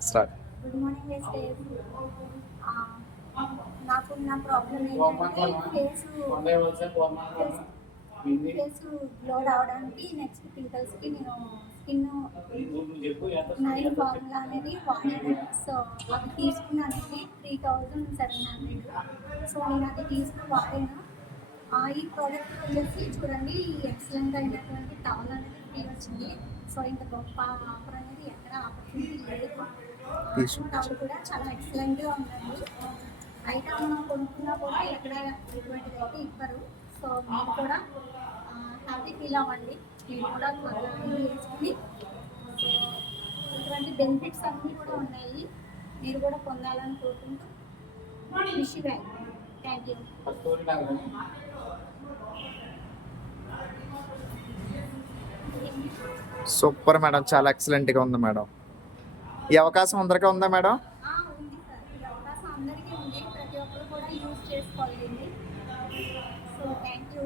Start good morning wastage నాకున్న problem ఏంటంటే face face glow రావడానికి నెక్స్ట్ పింపుల్స్కి నేను స్కిన్ నైన్ ఫార్ములా అనేది వాడాను. సో అది తీసుకున్నానండి three thousand seven hundred so నేను అది తీసుకుని వాడాను. ఆ, ఈ ప్రోడక్ట్ వచ్చేసి చూడండి ఎక్సలెంట్ అయినటువంటి టవల్ అనేది ఫ్రీ వచ్చింది. సో ఇంత గొప్ప ఆఫర్ అనేది ఎక్కడ ఆపర్చునిటీ లేదు. కూడా చాలా ఎక్సలెంట్గా ఉందండి. ఐటమ్ కొనుక్కున్నా కూడా ఎక్కడ ఇటువంటిది అయితే ఇవ్వరు. సో మీరు కూడా హ్యాపీ ఫీల్ అవ్వండి. మీరు కూడా సో ఇటువంటి బెనిఫిట్స్ అన్నీ కూడా ఉన్నాయి. మీరు కూడా పొందాలని కోరుకుంటూ wish thank you super madam చాలా ఎక్సలెంట్గా ఉంది మేడం. ఈ అవకాశం అందరికీ ఉందా మేడం? చేసుకోవాలి సో థ్యాంక్ యూ